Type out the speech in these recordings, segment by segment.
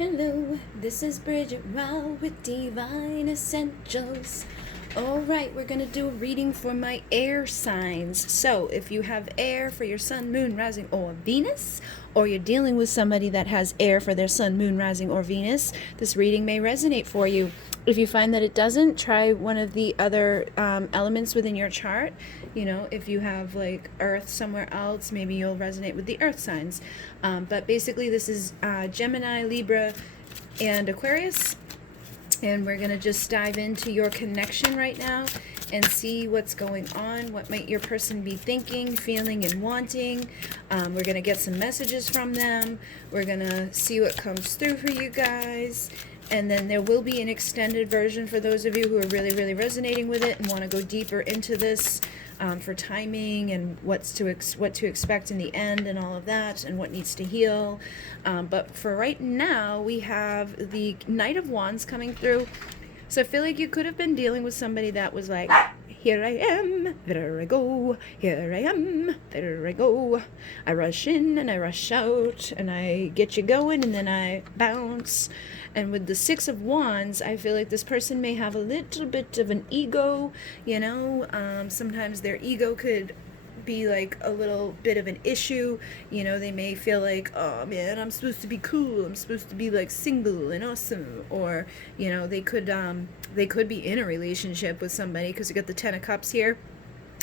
Hello, this is Bridget Rao with Divine Essentials. Alright, we're going to do a reading for my air signs. So, if you have air for your sun, moon, rising, or Venus, or you're dealing with somebody that has air for their sun, moon, rising, or Venus, this reading may resonate for you. If you find that it doesn't, try one of the other elements within your chart. You know, if you have like Earth somewhere else, maybe you'll resonate with the Earth signs. But basically, this is Gemini, Libra, and Aquarius. And we're going to just dive into your connection right now and see what's going on. What might your person be thinking, feeling, and wanting? We're going to get some messages from them. We're going to see what comes through for you guys. And then there will be an extended version for those of you who are really, really resonating with it and want to go deeper into this for timing and what to expect in the end and all of that and what needs to heal. But for right now, we have the Knight of Wands coming through. So I feel like you could have been dealing with somebody that was like, here I am, there I go, here I am, there I go. I rush in and I rush out and I get you going and then I bounce. And with the Six of Wands, I feel like this person may have a little bit of an ego, you know. Sometimes their ego could be like a little bit of an issue. You know, they may feel like, oh man, I'm supposed to be cool, I'm supposed to be like single and awesome. Or, you know, they could be in a relationship with somebody because you got the Ten of Cups here.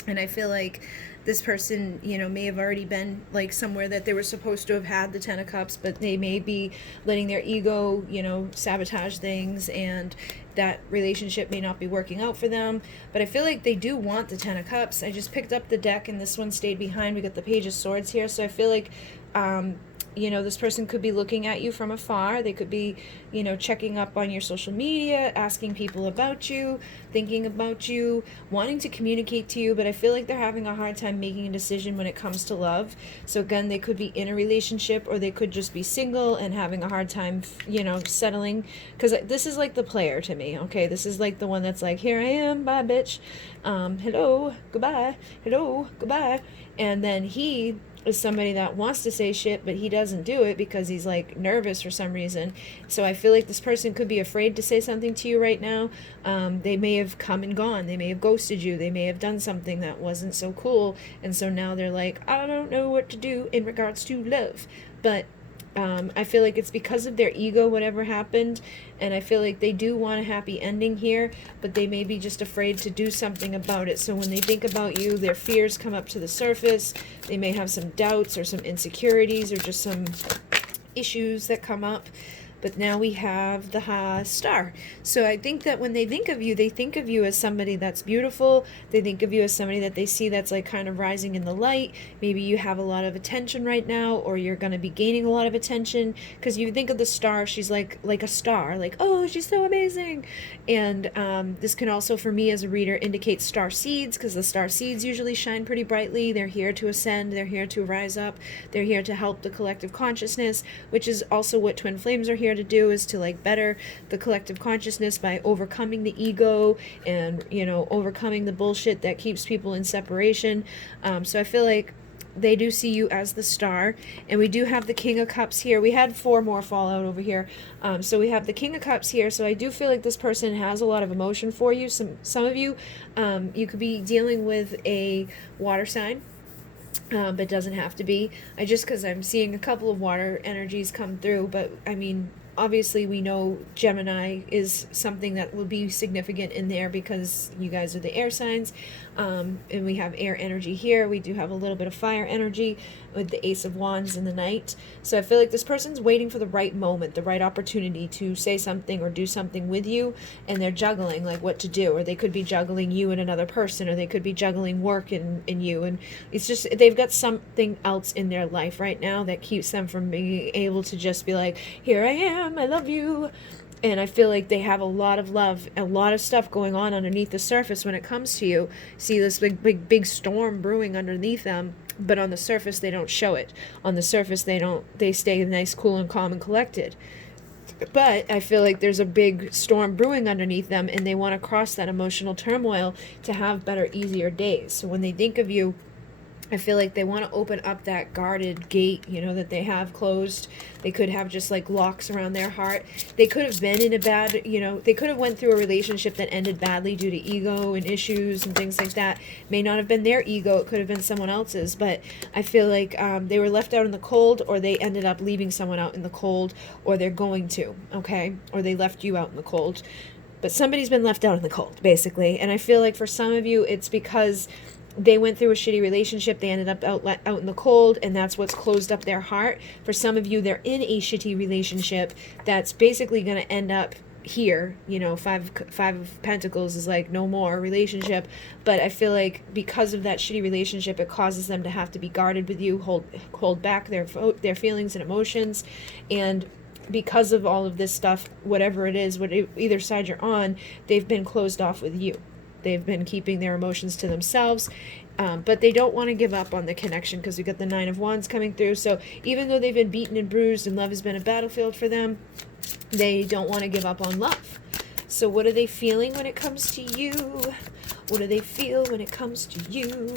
And I feel like this person, you know, may have already been like somewhere that they were supposed to have had the Ten of Cups, but they may be letting their ego, you know, sabotage things, and that relationship may not be working out for them. But I feel like they do want the Ten of Cups. I just picked up the deck and this one stayed behind. We got the Page of Swords here. So I feel like you know, this person could be looking at you from afar. They could be, you know, checking up on your social media, asking people about you, thinking about you, wanting to communicate to you, but I feel like they're having a hard time making a decision when it comes to love. So again, they could be in a relationship or they could just be single and having a hard time, you know, settling. Because this is like the player to me, okay? This is like the one that's like, here I am, bye, bitch. Hello, goodbye. Hello, goodbye. And then he is somebody that wants to say shit, but he doesn't do it because he's like nervous for some reason. So I feel like this person could be afraid to say something to you right now. They may have come and gone. They may have ghosted you. They may have done something that wasn't so cool. And so now they're like, I don't know what to do in regards to love. But I feel like it's because of their ego, whatever happened, and I feel like they do want a happy ending here, but they may be just afraid to do something about it. So when they think about you, their fears come up to the surface. They may have some doubts or some insecurities or just some issues that come up. But now we have the Star. So I think that when they think of you, they think of you as somebody that's beautiful. They think of you as somebody that they see that's like kind of rising in the light. Maybe you have a lot of attention right now, or you're going to be gaining a lot of attention. Because you think of the Star, she's like a star. Like, oh, she's so amazing. And this can also, for me as a reader, indicate star seeds, because the star seeds usually shine pretty brightly. They're here to ascend. They're here to rise up. They're here to help the collective consciousness, which is also what twin flames are here to do, is to like better the collective consciousness by overcoming the ego and, you know, overcoming the bullshit that keeps people in separation. So I feel like they do see you as the Star. And we do have the King of Cups here. We had 4 more fall out over here. So we have the King of Cups here. So I do feel like this person has a lot of emotion for you. Some of you, you could be dealing with a water sign. But it doesn't have to be. Because I'm seeing a couple of water energies come through, but I mean, obviously we know Gemini is something that will be significant in there because you guys are the air signs, and we have air energy here. We do have a little bit of fire energy with the Ace of Wands in the Knight. So I feel like this person's waiting for the right moment, the right opportunity to say something or do something with you, and they're juggling like what to do. Or they could be juggling you and another person, or they could be juggling work in you, and it's just they've got something else in their life right now that keeps them from being able to just be like, here I am, I love you. And I feel like they have a lot of love, a lot of stuff going on underneath the surface when it comes to you. See this big storm brewing underneath them, but on the surface they don't show it. On the surface they stay nice, cool, and calm and collected. But I feel like there's a big storm brewing underneath them, and they want to cross that emotional turmoil to have better, easier days. So when they think of you, I feel like they want to open up that guarded gate, that they have closed. They could have just like locks around their heart. They could have been in a bad, they could have went through a relationship that ended badly due to ego and issues and things like that. May not have been their ego. It could have been someone else's. But I feel like they were left out in the cold, or they ended up leaving someone out in the cold, or they're going to, okay? Or they left you out in the cold. But somebody's been left out in the cold, basically. And I feel like for some of you, it's because they went through a shitty relationship. They ended up out in the cold, and that's what's closed up their heart. For some of you, they're in a shitty relationship that's basically going to end up here. Five of Pentacles is like no more relationship. But I feel like because of that shitty relationship, it causes them to have to be guarded with you, hold back their feelings and emotions. And because of all of this stuff, whatever it is, either side you're on, they've been closed off with you. They've been keeping their emotions to themselves, but they don't want to give up on the connection because we got the Nine of Wands coming through. So even though they've been beaten and bruised and love has been a battlefield for them, they don't want to give up on love. So what are they feeling when it comes to you? What do they feel when it comes to you?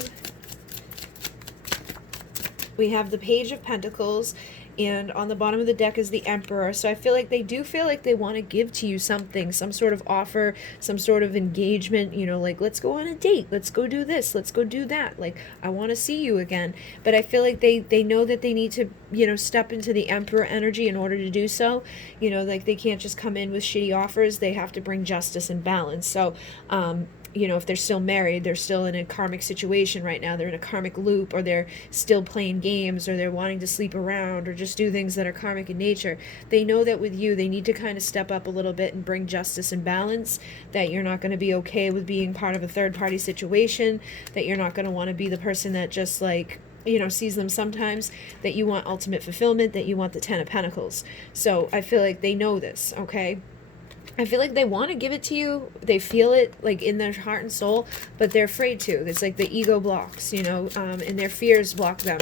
We have the Page of Pentacles, and on the bottom of the deck is the Emperor. So I feel like they do feel like they want to give to you something, some sort of offer, some sort of engagement, like let's go on a date, let's go do this, let's go do that, like I want to see you again. But I feel like they know that they need to, step into the Emperor energy in order to do so. Like they can't just come in with shitty offers. They have to bring justice and balance. So if they're still married, they're still in a karmic situation right now, they're in a karmic loop, or they're still playing games, or they're wanting to sleep around, or just do things that are karmic in nature. They know that with you, they need to kind of step up a little bit and bring justice and balance, that you're not going to be okay with being part of a third-party situation, that you're not going to want to be the person that just like, sees them sometimes, that you want ultimate fulfillment, that you want the Ten of Pentacles. So I feel like they know this, okay? I feel like they want to give it to you. They feel it like in their heart and soul, but they're afraid to. It's like the ego blocks, and their fears block them.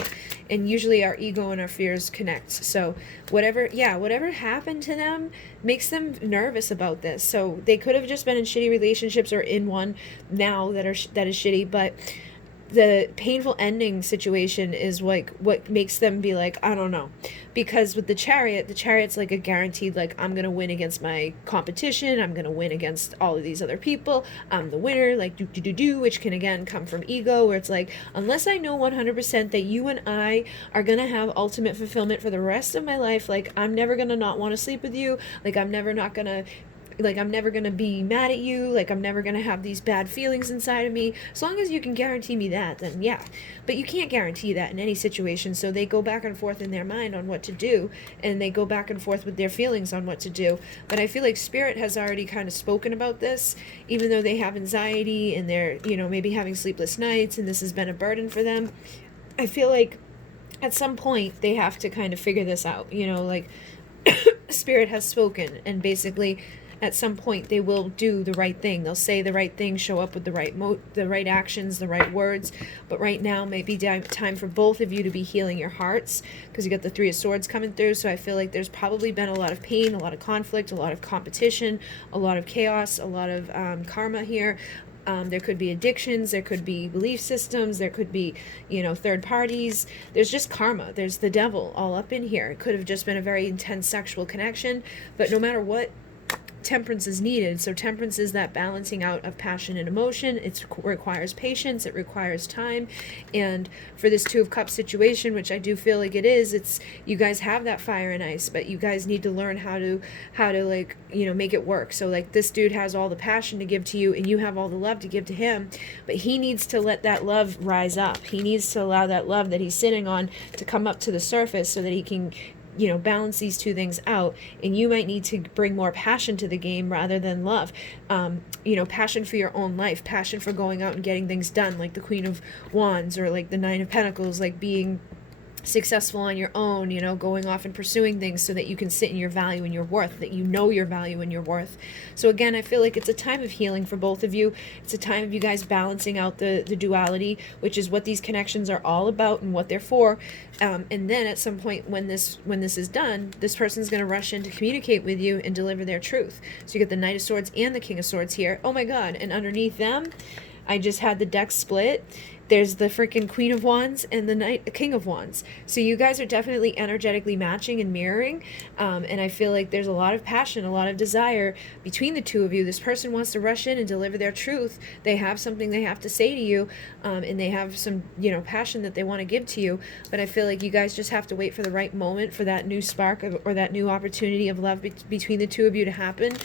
And usually our ego and our fears connect. So whatever happened to them makes them nervous about this. So they could have just been in shitty relationships, or in one now that is shitty, but the painful ending situation is like what makes them be like, I don't know. Because with the Chariot's like a guaranteed, like, I'm going to win against my competition. I'm going to win against all of these other people. I'm the winner, like, which can, again, come from ego, where it's like, unless I know 100% that you and I are going to have ultimate fulfillment for the rest of my life, like, I'm never going to not want to sleep with you. Like, I'm never going to be mad at you. Like, I'm never going to have these bad feelings inside of me. As long as you can guarantee me that, then yeah. But you can't guarantee that in any situation. So they go back and forth in their mind on what to do. And they go back and forth with their feelings on what to do. But I feel like Spirit has already kind of spoken about this. Even though they have anxiety and they're, maybe having sleepless nights. And this has been a burden for them. I feel like at some point they have to kind of figure this out. Like Spirit has spoken. And basically, at some point they will do the right thing. They'll say the right thing, show up with the right actions, the right words. But right now may be time for both of you to be healing your hearts, because you got the Three of Swords coming through. So I feel like there's probably been a lot of pain, a lot of conflict, a lot of competition, a lot of chaos, a lot of karma here. There could be addictions, there could be belief systems, there could be, third parties. There's just karma. There's the devil all up in here. It could have just been a very intense sexual connection. But no matter what, temperance is needed. So temperance is that balancing out of passion and emotion. It requires patience, it requires time. And for this Two of Cups situation, which I do feel like it is, it's, you guys have that fire and ice, but you guys need to learn how to like, make it work. So like, this dude has all the passion to give to you, and you have all the love to give to him, but he needs to let that love rise up. He needs to allow that love that he's sitting on to come up to the surface, so that he can balance these two things out. And you might need to bring more passion to the game rather than love. Passion for your own life, passion for going out and getting things done, like the Queen of Wands, or like the Nine of Pentacles, like being successful on your own, going off and pursuing things so that you can sit in your value and your worth, that your value and your worth. So again, I feel like it's a time of healing for both of you. It's a time of you guys balancing out the duality, which is what these connections are all about and what they're for. And then at some point when this is done, this person's going to rush in to communicate with you and deliver their truth. So you get the Knight of Swords and the King of Swords here. Oh my God. And underneath them, I just had the deck split. there's the freaking Queen of Wands and the King of Wands. So you guys are definitely energetically matching and mirroring. And I feel like there's a lot of passion, a lot of desire between the two of you. This person wants to rush in and deliver their truth. They have something they have to say to you, and they have some, passion that they want to give to you. But I feel like you guys just have to wait for the right moment for that new spark or that new opportunity of love between the two of you to happen.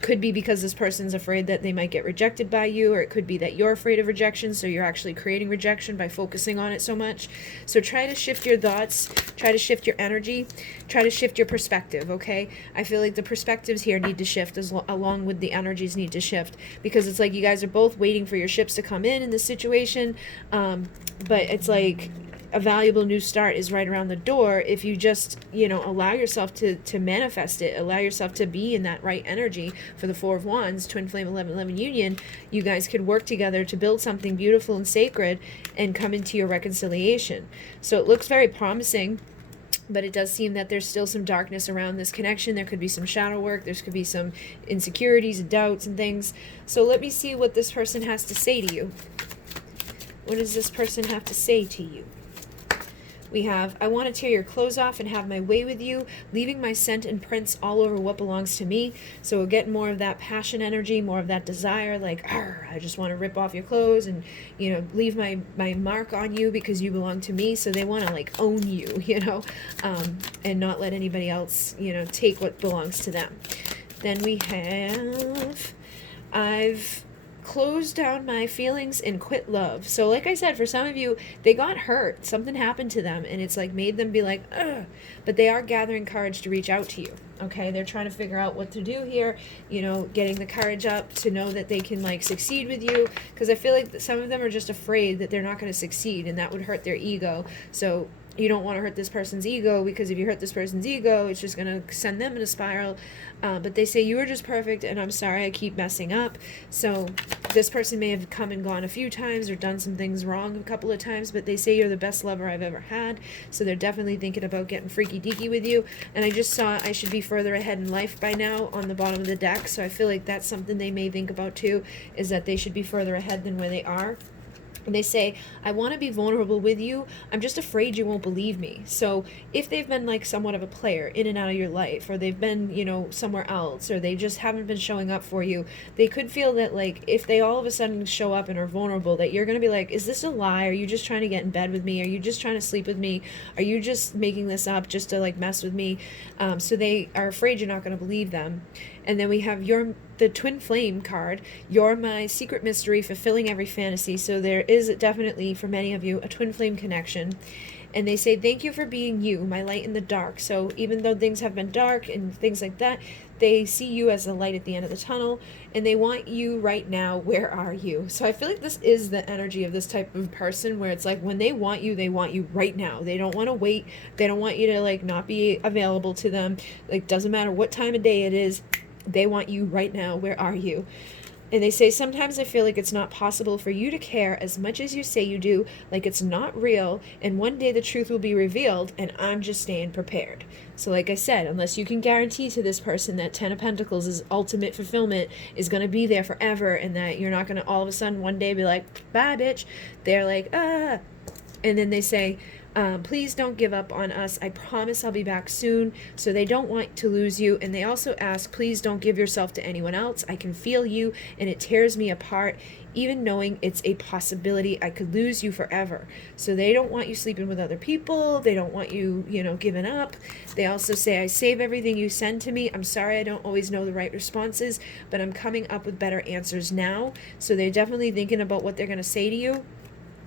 Could be because this person's afraid that they might get rejected by you, or it could be that you're afraid of rejection, so you're actually creating rejection by focusing on it so much. So try to shift your thoughts, try to shift your energy, try to shift your perspective, okay? I feel like the perspectives here need to shift along with the energies need to shift, because it's like you guys are both waiting for your ships to come in this situation, but it's like a valuable new start is right around the door if you just, allow yourself to manifest it, allow yourself to be in that right energy. For the Four of Wands, Twin Flame 11-11 union, you guys could work together to build something beautiful and sacred and come into your reconciliation. So it looks very promising, but it does seem that there's still some darkness around this connection. There could be some shadow work. There could be some insecurities and doubts and things. So let me see what this person has to say to you. What does this person have to say to you? We have, I want to tear your clothes off and have my way with you, leaving my scent and prints all over what belongs to me. So we'll get more of that passion energy, more of that desire, like, I just want to rip off your clothes and, leave my mark on you because you belong to me. So they want to, like, own you, and not let anybody else, take what belongs to them. Then we have, I've close down my feelings and quit love. So like I said, for some of you, they got hurt. Something happened to them, and it's like made them be like, ugh. But they are gathering courage to reach out to you. Okay, they're trying to figure out what to do here, getting the courage up to know that they can like succeed with you, because I feel like some of them are just afraid that they're not going to succeed, and that would hurt their ego. So you don't want to hurt this person's ego, because if you hurt this person's ego, it's just going to send them in a spiral. But they say, you are just perfect, and I'm sorry I keep messing up. So this person may have come and gone a few times or done some things wrong a couple of times, but they say you're the best lover I've ever had. So they're definitely thinking about getting freaky deaky with you. And I just saw I should be further ahead in life by now on the bottom of the deck. So I feel like that's something they may think about too, is that they should be further ahead than where they are. And they say, I want to be vulnerable with you. I'm just afraid you won't believe me. So if they've been like somewhat of a player in and out of your life, or they've been, somewhere else, or they just haven't been showing up for you, they could feel that like if they all of a sudden show up and are vulnerable, that you're going to be like, is this a lie? Are you just trying to get in bed with me? Are you just trying to sleep with me? Are you just making this up just to like mess with me? So they are afraid you're not going to believe them. And then we have the Twin Flame card. You're my secret mystery, fulfilling every fantasy. So there is definitely, for many of you, a Twin Flame connection. And they say, thank you for being you, my light in the dark. So even though things have been dark and things like that, they see you as the light at the end of the tunnel. And they want you right now. Where are you? So I feel like this is the energy of this type of person, where it's like when they want you right now. They don't want to wait. They don't want you to like not be available to them. Like, doesn't matter what time of day it is. They want you right now. Where are you? And they say, sometimes I feel like it's not possible for you to care as much as you say you do, like it's not real, and one day the truth will be revealed, and I'm just staying prepared. So like I said, unless you can guarantee to this person that 10 of Pentacles' ultimate fulfillment is going to be there forever, and that you're not going to all of a sudden one day be like, bye, bitch. They're like, ah. And then they say, please don't give up on us. I promise I'll be back soon. So they don't want to lose you. And they also ask, please don't give yourself to anyone else. I can feel you and it tears me apart. Even knowing it's a possibility, I could lose you forever. So they don't want you sleeping with other people. They don't want you, giving up. They also say, I save everything you send to me. I'm sorry I don't always know the right responses, but I'm coming up with better answers now. So they're definitely thinking about what they're going to say to you.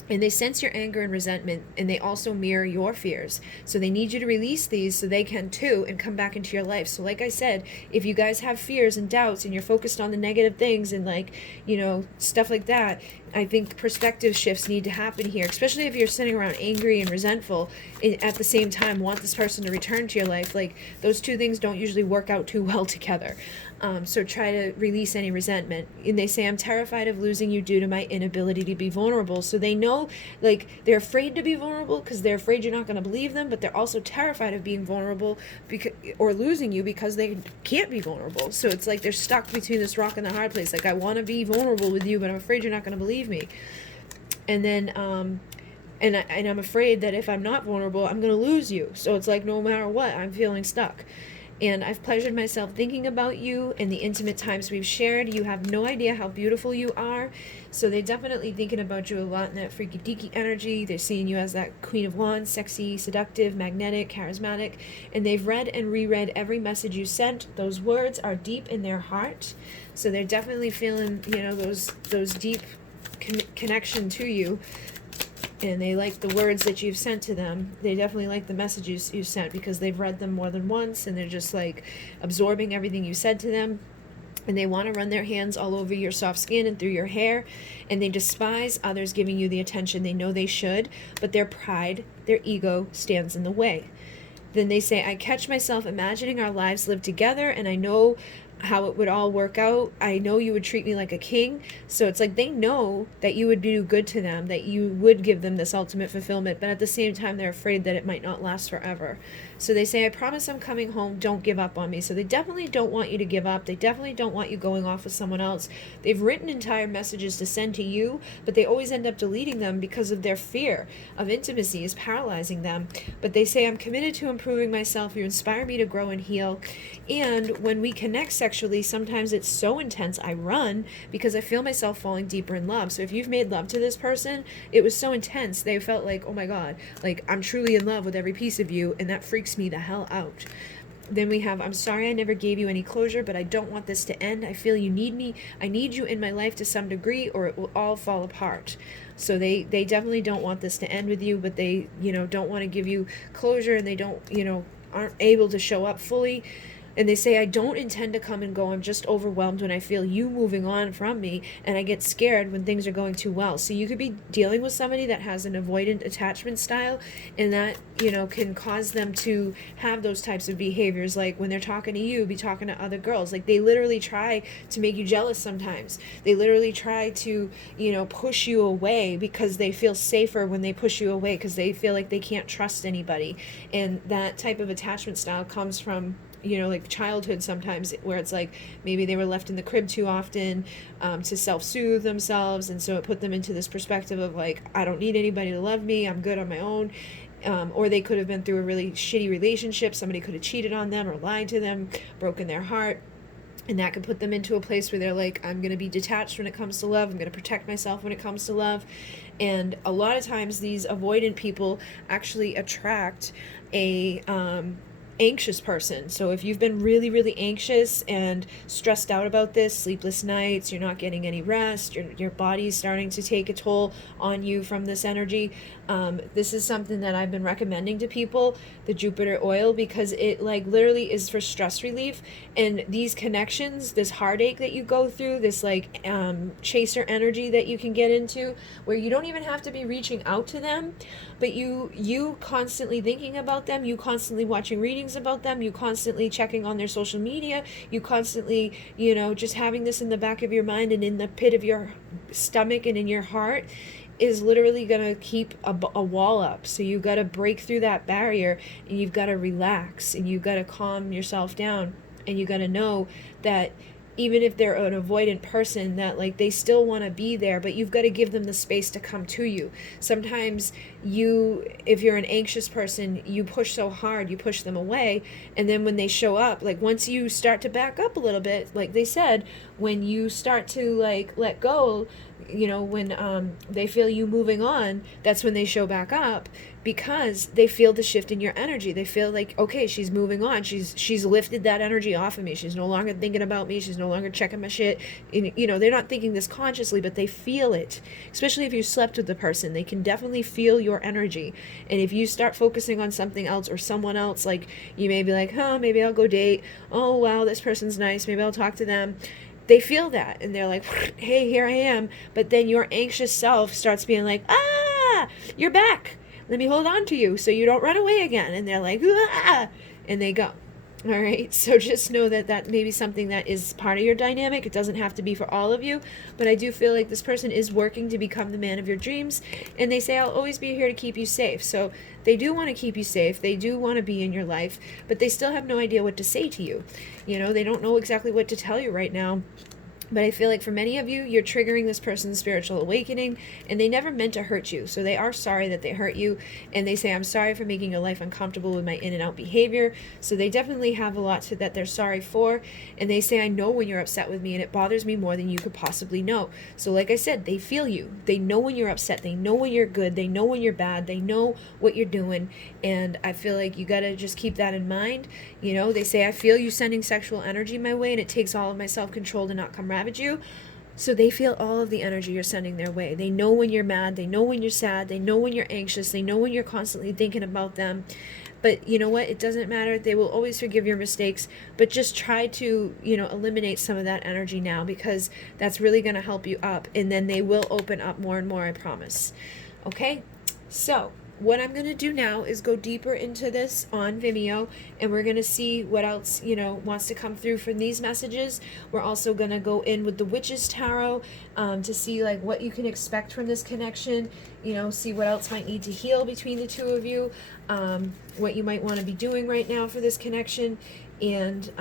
And they sense your anger and resentment, and they also mirror your fears. So they need you to release these so they can too, and come back into your life. So like I said, if you guys have fears and doubts and you're focused on the negative things and like, stuff like that, I think perspective shifts need to happen here, especially if you're sitting around angry and resentful and at the same time want this person to return to your life. Like, those two things don't usually work out too well together. So try to release any resentment. And they say, I'm terrified of losing you due to my inability to be vulnerable. So they know, like, they're afraid to be vulnerable because they're afraid you're not going to believe them, but they're also terrified of being vulnerable or losing you because they can't be vulnerable. So it's like they're stuck between this rock and the hard place. Like, I want to be vulnerable with you, but I'm afraid you're not going to believe me. And then and I'm afraid that if I'm not vulnerable, I'm going to lose you. So it's like no matter what, I'm feeling stuck. And I've pleasured myself thinking about you and the intimate times we've shared. You have no idea how beautiful you are. So they're definitely thinking about you a lot in that freaky deaky energy. They're seeing you as that Queen of Wands, sexy, seductive, magnetic, charismatic. And they've read and reread every message you sent. Those words are deep in their heart. So they're definitely feeling, those deep connection to you. And they like the words that you've sent to them. They definitely like the messages you sent because they've read them more than once, and they're just like absorbing everything you said to them. And they want to run their hands all over your soft skin and through your hair. And they despise others giving you the attention they know they should, but their pride, their ego stands in the way. Then they say, I catch myself imagining our lives live together, and I know how it would all work out. I know you would treat me like a king. So it's like they know that you would do good to them, that you would give them this ultimate fulfillment, but at the same time they're afraid that it might not last forever. So they say, I promise I'm coming home, don't give up on me. So they definitely don't want you to give up. They definitely don't want you going off with someone else. They've written entire messages to send to you, but they always end up deleting them because of their fear of intimacy is paralyzing them. But they say, I'm committed to improving myself. You inspire me to grow and heal. And when we connect sexually, sometimes it's so intense I run because I feel myself falling deeper in love. So if you've made love to this person, it was so intense, they felt like, oh my God, like I'm truly in love with every piece of you, and that freaks me the hell out. Then we have, I'm sorry I never gave you any closure, but I don't want this to end. I feel you need me. I need you in my life to some degree, or it will all fall apart. So they definitely don't want this to end with you, but they, don't want to give you closure, and they don't, aren't able to show up fully. And they say, I don't intend to come and go. I'm just overwhelmed when I feel you moving on from me, and I get scared when things are going too well. So you could be dealing with somebody that has an avoidant attachment style, and that, can cause them to have those types of behaviors. Like when they're talking to you, be talking to other girls. Like they literally try to make you jealous sometimes. They literally try to, push you away because they feel safer when they push you away because they feel like they can't trust anybody. And that type of attachment style comes from like childhood sometimes, where it's like maybe they were left in the crib too often to self-soothe themselves, and so it put them into this perspective of like, I don't need anybody to love me, I'm good on my own. Or they could have been through a really shitty relationship, somebody could have cheated on them or lied to them, broken their heart, and that could put them into a place where they're like, I'm going to be detached when it comes to love, I'm going to protect myself when it comes to love. And a lot of times these avoidant people actually attract a anxious person. So if you've been really, really anxious and stressed out about this, sleepless nights, you're not getting any rest, your body's starting to take a toll on you from this energy, this is something that I've been recommending to people, the Jupiter oil, because it like literally is for stress relief. And these connections, this heartache that you go through, this like chaser energy that you can get into, where you don't even have to be reaching out to them, but you constantly thinking about them, you constantly watching readings about them, you constantly checking on their social media, you constantly, just having this in the back of your mind and in the pit of your stomach and in your heart, is literally going to keep a wall up. So you got to break through that barrier, and you've got to relax, and you've got to calm yourself down, and you got to know that even if they're an avoidant person, that like they still want to be there, but you've got to give them the space to come to you. Sometimes if you're an anxious person, you push so hard, you push them away, and then when they show up, like once you start to back up a little bit, like they said, when you start to like let go, when they feel you moving on, that's when they show back up, because they feel the shift in your energy. They feel like, okay, she's moving on. She's lifted that energy off of me. She's no longer thinking about me. She's no longer checking my shit. And, they're not thinking this consciously, but they feel it. Especially if you slept with the person, they can definitely feel your energy. And if you start focusing on something else or someone else, like you may be like, maybe I'll go date. Oh, wow, this person's nice. Maybe I'll talk to them. They feel that, and they're like, hey, here I am. But then your anxious self starts being like, you're back. Let me hold on to you so you don't run away again. And they're like, and they go. All right, so just know that may be something that is part of your dynamic. It doesn't have to be for all of you, but I do feel like this person is working to become the man of your dreams, and they say, I'll always be here to keep you safe. So they do want to keep you safe. They do want to be in your life, but they still have no idea what to say to you. They don't know exactly what to tell you right now. But I feel like for many of you, you're triggering this person's spiritual awakening, and they never meant to hurt you. So they are sorry that they hurt you, and they say, I'm sorry for making your life uncomfortable with my in and out behavior. So they definitely have a lot that they're sorry for. And they say, I know when you're upset with me, and it bothers me more than you could possibly know. So like I said, they feel you. They know when you're upset. They know when you're good. They know when you're bad. They know what you're doing. And I feel like you got to just keep that in mind. You know, they say, I feel you sending sexual energy my way, and it takes all of my self-control to not come ravage you. So they feel all of the energy you're sending their way. They know when you're mad. They know when you're sad. They know when you're anxious. They know when you're constantly thinking about them. But you know what? It doesn't matter. They will always forgive your mistakes. But just try to, eliminate some of that energy now, because that's really going to help you up. And then they will open up more and more, I promise. Okay? So what I'm going to do now is go deeper into this on Vimeo, and we're going to see what else, wants to come through from these messages. We're also going to go in with the Witch's Tarot to see like what you can expect from this connection, see what else might need to heal between the two of you, what you might want to be doing right now for this connection, and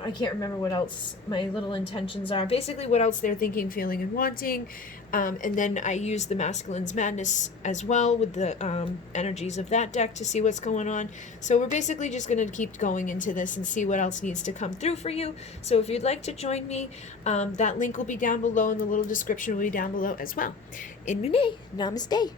I can't remember what else my little intentions are. Basically, what else they're thinking, feeling, and wanting. And then I use the Masculine's Madness as well with the energies of that deck to see what's going on. So we're basically just going to keep going into this and see what else needs to come through for you. So if you'd like to join me, that link will be down below, and the little description will be down below as well. In Renee, namaste.